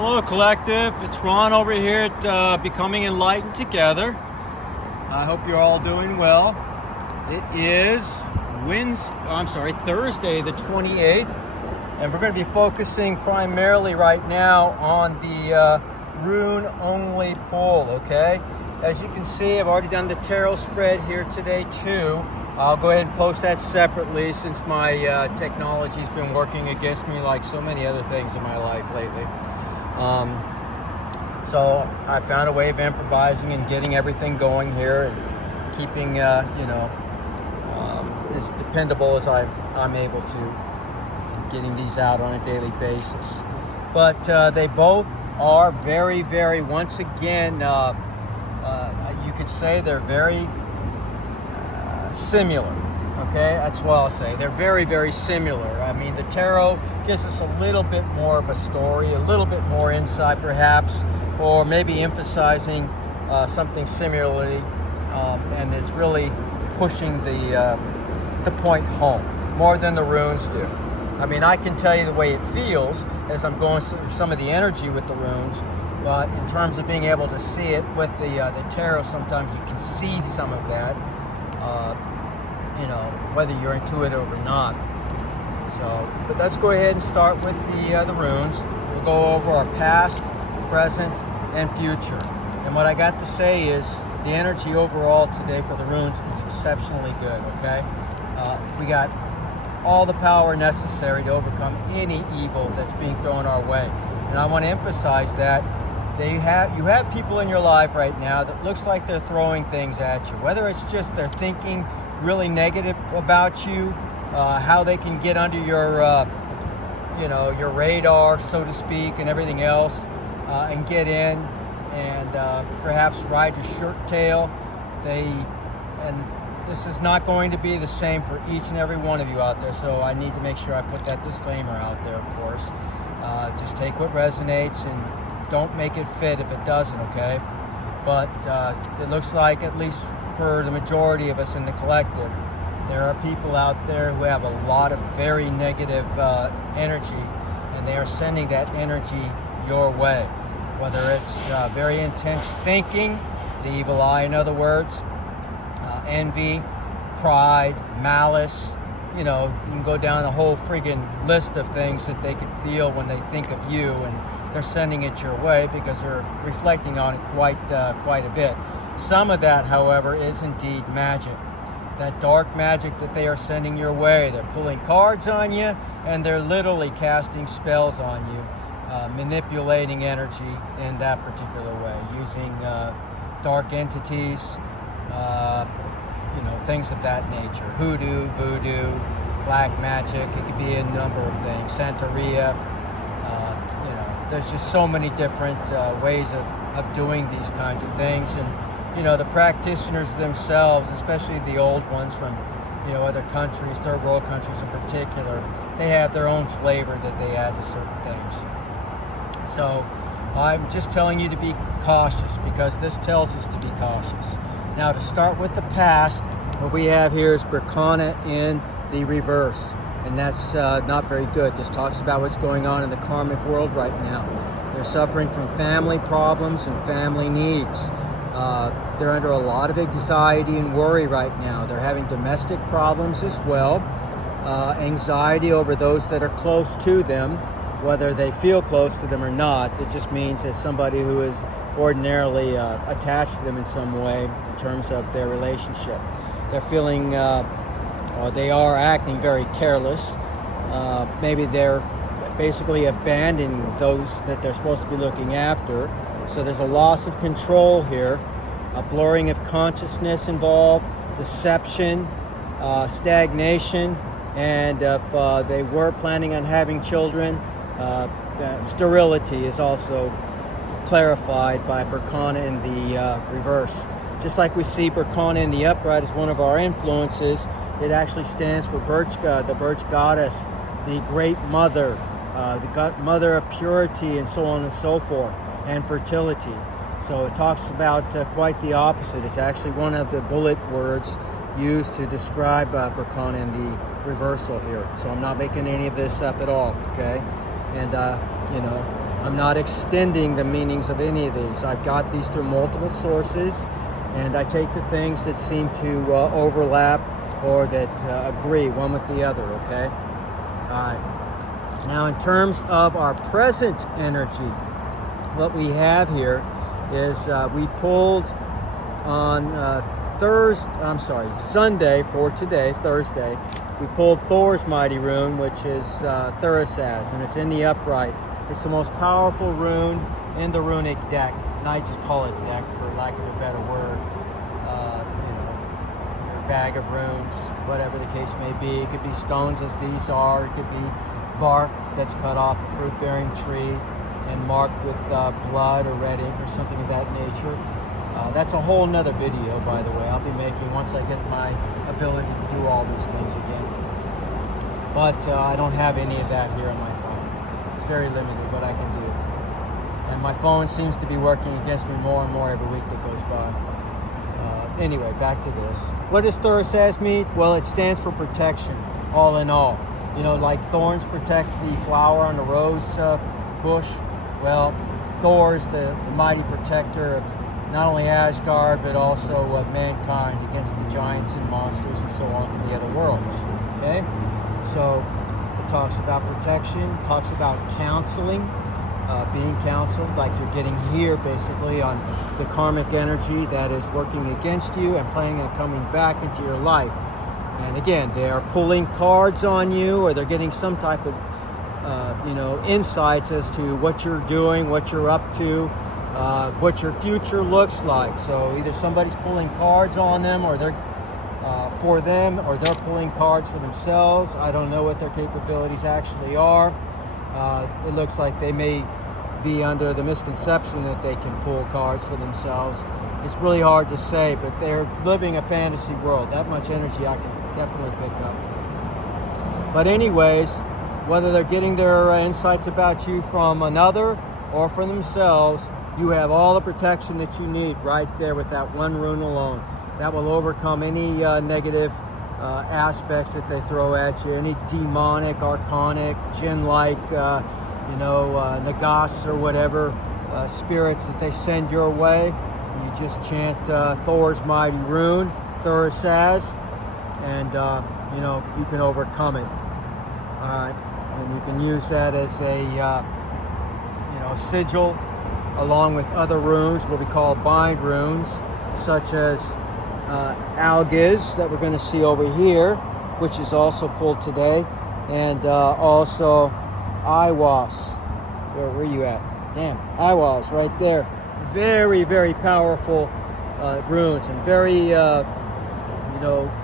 Hello, collective. It's Ron over here at Becoming Enlightened Together. I hope you're all doing well. It is Thursday the 28th, and we're going to be focusing primarily right now on the rune-only pull, okay? As you can see, I've already done the tarot spread here today too. I'll go ahead and post that separately since my technology's been working against me like so many other things in my life lately. So I found a way of improvising and getting everything going here and keeping, as dependable as I'm able to, getting these out on a daily basis. But they both are very, very, once again, you could say they're very similar. Okay, that's what I'll say. They're very, very similar. I mean, the tarot gives us a little bit more of a story, a little bit more insight perhaps, or maybe emphasizing something similarly, and it's really pushing the point home more than the runes do. I mean, I can tell you the way it feels as I'm going through some of the energy with the runes, but in terms of being able to see it with the tarot, sometimes you can see some of that. Whether you're intuitive or not. So, but let's go ahead and start with the runes. We'll go over our past, present, and future. And what I got to say is the energy overall today for the runes is exceptionally good, okay? We got all the power necessary to overcome any evil that's being thrown our way. And I want to emphasize that you have people in your life right now that looks like they're throwing things at you, whether it's just they're thinking really negative about you, how they can get under your your radar, so to speak, and everything else, and get in and perhaps ride your shirt tail. And this is not going to be the same for each and every one of you out there, so I need to make sure I put that disclaimer out there, of course. Just take what resonates and don't make it fit if it doesn't, okay? But it looks like, at least for the majority of us in the collective, there are people out there who have a lot of very negative energy, and they are sending that energy your way. Whether it's very intense thinking, the evil eye in other words, envy, pride, malice, you can go down a whole friggin' list of things that they could feel when they think of you, and they're sending it your way because they're reflecting on it quite a bit. Some of that, however, is indeed magic. That dark magic that they are sending your way. They're pulling cards on you, and they're literally casting spells on you, manipulating energy in that particular way, using dark entities, things of that nature. Hoodoo, voodoo, black magic. It could be a number of things. Santeria. There's just so many different ways of doing these kinds of things. And the practitioners themselves, especially the old ones from other countries, third world countries in particular, they have their own flavor that they add to certain things. So I'm just telling you to be cautious, because this tells us to be cautious. Now, to start with the past, what we have here is Berkana in the reverse, and that's not very good. This talks about what's going on in the karmic world right now. They're suffering from family problems and family needs. They're under a lot of anxiety and worry right now. They're having domestic problems as well. Anxiety over those that are close to them, whether they feel close to them or not. It just means that somebody who is ordinarily attached to them in some way in terms of their relationship. They're feeling, or they are acting very careless. Maybe they're basically abandoning those that they're supposed to be looking after. So there's a loss of control here, a blurring of consciousness involved, deception, stagnation, and if they were planning on having children, sterility is also clarified by Berkana in the reverse. Just like we see Berkana in the upright as one of our influences, it actually stands for the birch goddess, the great mother, the mother of purity, and so on and so forth, and fertility. So it talks about quite the opposite. It's actually one of the bullet words used to describe Berkana in the reversal here. So I'm not making any of this up at all, okay? And, I'm not extending the meanings of any of these. I've got these through multiple sources, and I take the things that seem to overlap or that agree one with the other, okay? All right. Now, in terms of our present energy, what we have here is we pulled on Sunday for today, Thursday, we pulled Thor's mighty rune, which is Thurisaz, and it's in the upright. It's the most powerful rune in the runic deck, and I just call it deck for lack of a better word. Your bag of runes, whatever the case may be. It could be stones as these are. It could be bark that's cut off a fruit-bearing tree and marked with blood or red ink or something of that nature. That's a whole nother video, by the way, I'll be making once I get my ability to do all these things again. But I don't have any of that here on my phone. It's very limited what I can do. And my phone seems to be working against me more and more every week that goes by. Anyway, back to this. What does Thurisaz mean? Well, it stands for protection, all in all. You know, like thorns protect the flower on the rose bush. Well, Thor is the mighty protector of not only Asgard, but also of mankind against the giants and monsters and so on from the other worlds. Okay? So it talks about protection, talks about counseling, being counseled, like you're getting here basically on the karmic energy that is working against you and planning on coming back into your life. And again, they are pulling cards on you, or they're getting some type of insights as to what you're doing, what you're up to, what your future looks like. So either somebody's pulling cards on them, or they're for them, or they're pulling cards for themselves. I don't know what their capabilities actually are. It looks like they may be under the misconception that they can pull cards for themselves. It's really hard to say, but they're living a fantasy world. That much energy I can definitely pick up. But anyways, whether they're getting their insights about you from another or from themselves, you have all the protection that you need right there with that one rune alone. That will overcome any negative aspects that they throw at you, any demonic, archonic, jinn-like, nagas or whatever spirits that they send your way. You just chant Thor's mighty rune, Thurisaz, and you can overcome it. All right, and you can use that as a sigil, along with other runes, what we call bind runes, such as Algiz that we're going to see over here, which is also pulled today, and also Iwas. Where were you at? Damn, Iwas right there. Very, very powerful runes, and very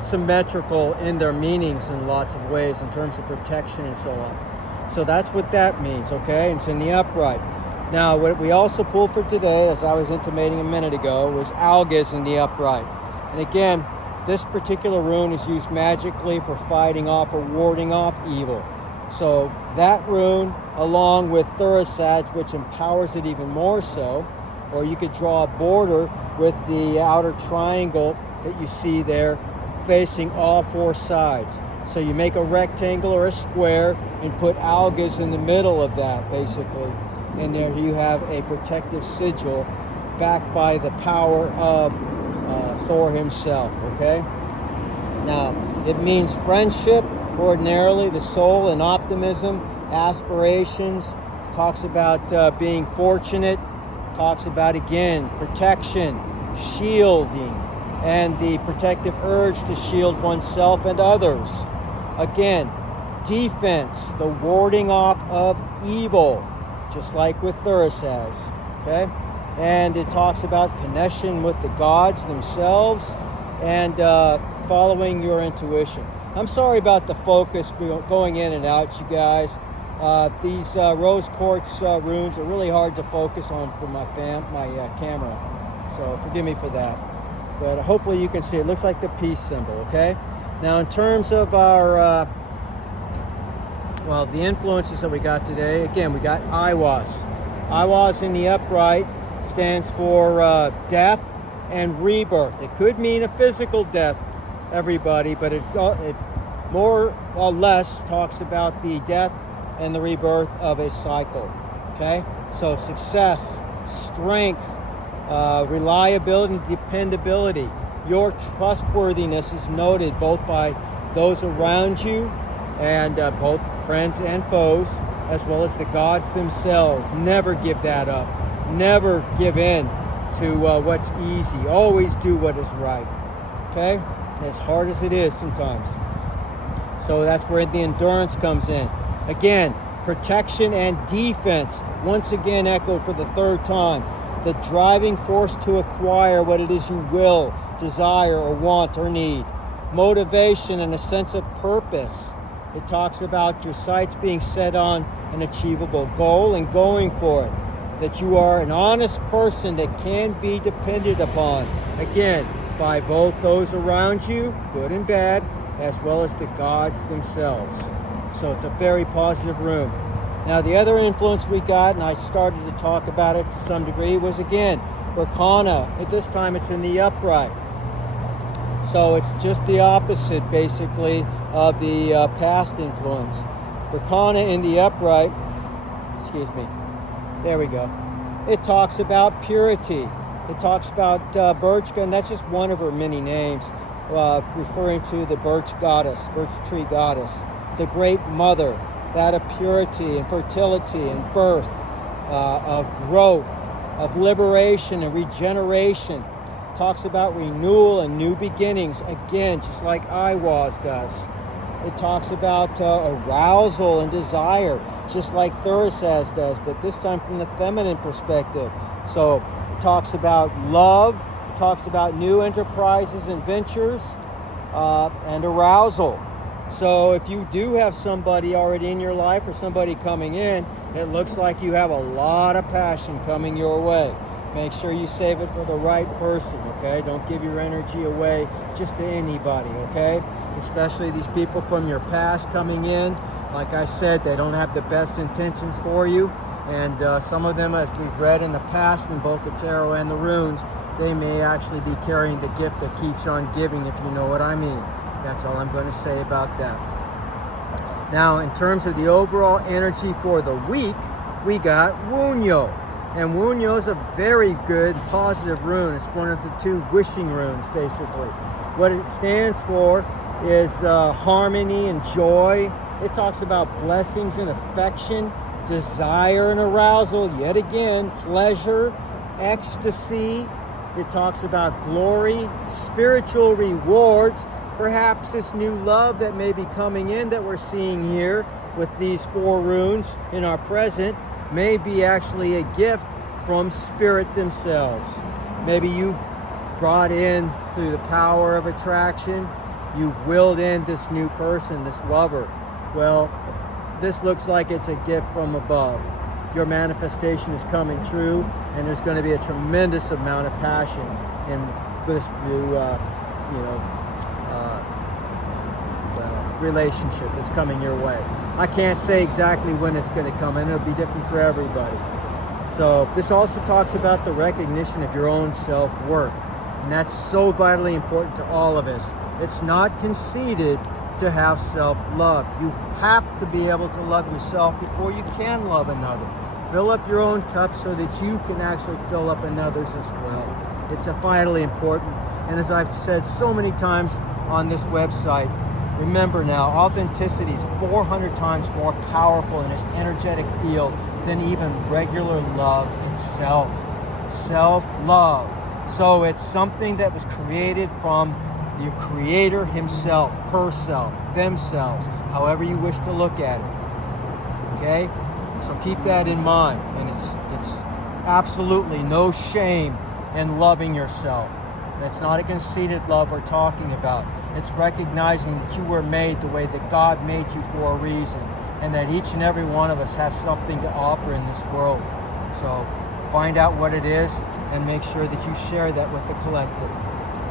symmetrical in their meanings in lots of ways in terms of protection and so on. So that's what that means, okay? And it's in the upright. Now, what we also pulled for today, as I was intimating a minute ago, was Algiz in the upright. And again, this particular rune is used magically for fighting off or warding off evil. So that rune, along with Thurisaz, which empowers it even more so, or you could draw a border with the outer triangle that you see there facing all four sides. So you make a rectangle or a square and put Algiz in the middle of that, basically. And there you have a protective sigil backed by the power of Thor himself, okay? Now, it means friendship, ordinarily, the soul and optimism, aspirations. It talks about being fortunate, talks about, again, protection, shielding, and the protective urge to shield oneself and others. Again, defense, the warding off of evil, just like with Thurisaz, okay? And it talks about connection with the gods themselves and following your intuition. I'm sorry about the focus going in and out, you guys. These rose quartz runes are really hard to focus on for my camera, so forgive me for that. But hopefully you can see it. Looks like the peace symbol, okay? Now, in terms of our the influences that we got today, again, we got Iwas. Iwas in the upright stands for death and rebirth. It could mean a physical death, everybody, but it more or less talks about the death and the rebirth of a cycle, okay? So success, strength, reliability, and dependability. Your trustworthiness is noted both by those around you and both friends and foes, as well as the gods themselves. Never give that up. Never give in to what's easy. Always do what is right. Okay? As hard as it is sometimes. So that's where the endurance comes in. Again, protection and defense. Once again echoed for the third time. The driving force to acquire what it is you will, desire, or want, or need. Motivation and a sense of purpose. It talks about your sights being set on an achievable goal and going for it. That you are an honest person that can be depended upon. Again, by both those around you, good and bad, as well as the gods themselves. So it's a very positive rune. Now the other influence we got, and I started to talk about it to some degree, was again, Berkana. At this time it's in the upright. So it's just the opposite, basically, of the past influence. Berkana in the upright, excuse me, there we go. It talks about purity. It talks about Birchka, and that's just one of her many names, referring to the birch goddess, birch tree goddess, the great mother, that of purity and fertility and birth, of growth, of liberation and regeneration. Talks about renewal and new beginnings, again, just like Iwas does. It talks about arousal and desire, just like Thurisaz does, but this time from the feminine perspective. So it talks about love, it talks about new enterprises and ventures, and arousal. So if you do have somebody already in your life or somebody coming in, it looks like you have a lot of passion coming your way. Make sure you save it for the right person, okay? Don't give your energy away just to anybody, okay? Especially these people from your past coming in. Like I said, they don't have the best intentions for you. And some of them, as we've read in the past in both the tarot and the runes, they may actually be carrying the gift that keeps on giving, if you know what I mean. That's all I'm going to say about that. Now, in terms of the overall energy for the week, we got Wunyo. And Wunyo is a very good positive rune. It's one of the two wishing runes, basically. What it stands for is harmony and joy. It talks about blessings and affection, desire and arousal, yet again, pleasure, ecstasy. It talks about glory, spiritual rewards, perhaps this new love that may be coming in that we're seeing here with these 4 runes in our present may be actually a gift from spirit themselves. Maybe you've brought in, through the power of attraction, you've willed in this new person, this lover. Well, this looks like it's a gift from above. Your manifestation is coming true, and there's going to be a tremendous amount of passion in this new, relationship that's coming your way. I can't say exactly when it's going to come, and it'll be different for everybody. So this also talks about the recognition of your own self-worth, and that's so vitally important to all of us. It's not conceded to have self-love. You have to be able to love yourself before you can love another. Fill up your own cup so that you can actually fill up another's as well. It's vitally important. And as I've said so many times on this website, remember now, authenticity is 400 times more powerful in its energetic field than even regular love itself. Self-love. So it's something that was created from the creator himself, herself, themselves, however you wish to look at it. Okay? So keep that in mind. And it's absolutely no shame in loving yourself. That's not a conceited love we're talking about. It's recognizing that you were made the way that God made you for a reason, and that each and every one of us have something to offer in this world. So find out what it is and make sure that you share that with the collective.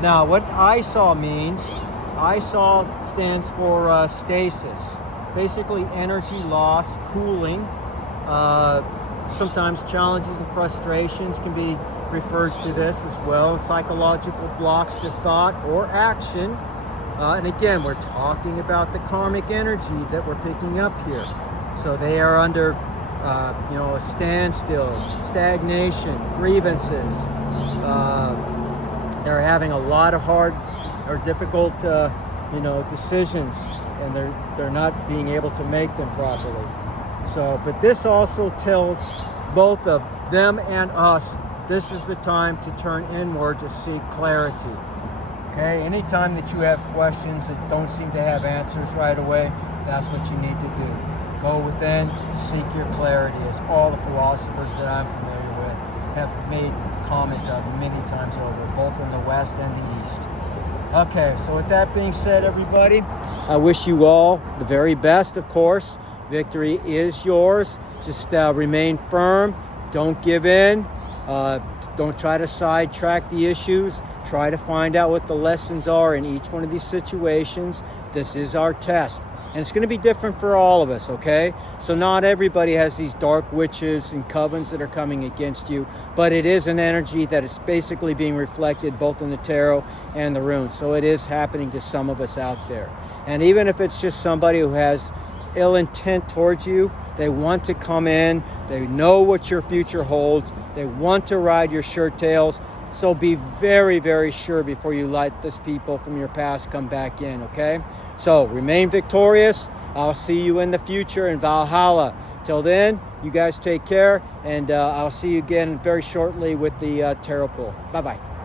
Now, what I saw means, I saw stands for stasis. Basically energy loss, cooling. Sometimes challenges and frustrations can be referred to this as well. Psychological blocks to thought or action. And again, we're talking about the karmic energy that we're picking up here. So they are under a standstill, stagnation, grievances. They're having a lot of hard or difficult, decisions, and they're not being able to make them properly. So, but this also tells both of them and us, this is the time to turn inward to seek clarity. Okay, anytime that you have questions that don't seem to have answers right away, that's what you need to do. Go within, seek your clarity, as all the philosophers that I'm familiar with have made comment of many times over, both in the West and the East. Okay, so with that being said, everybody, I wish you all the very best, of course. Victory is yours. Just remain firm. Don't give in. Don't try to sidetrack the issues. Try to find out what the lessons are in each one of these situations. This is our test. And it's going to be different for all of us, okay? So not everybody has these dark witches and covens that are coming against you, but it is an energy that is basically being reflected both in the tarot and the runes. So it is happening to some of us out there. And even if it's just somebody who has ill intent towards you, they want to come in, they know what your future holds, they want to ride your shirt tails. So be very, very sure before you let these people from your past come back in, okay? So remain victorious. I'll see you in the future in Valhalla. Till then, you guys take care, and I'll see you again very shortly with the tarot pool. Bye-bye.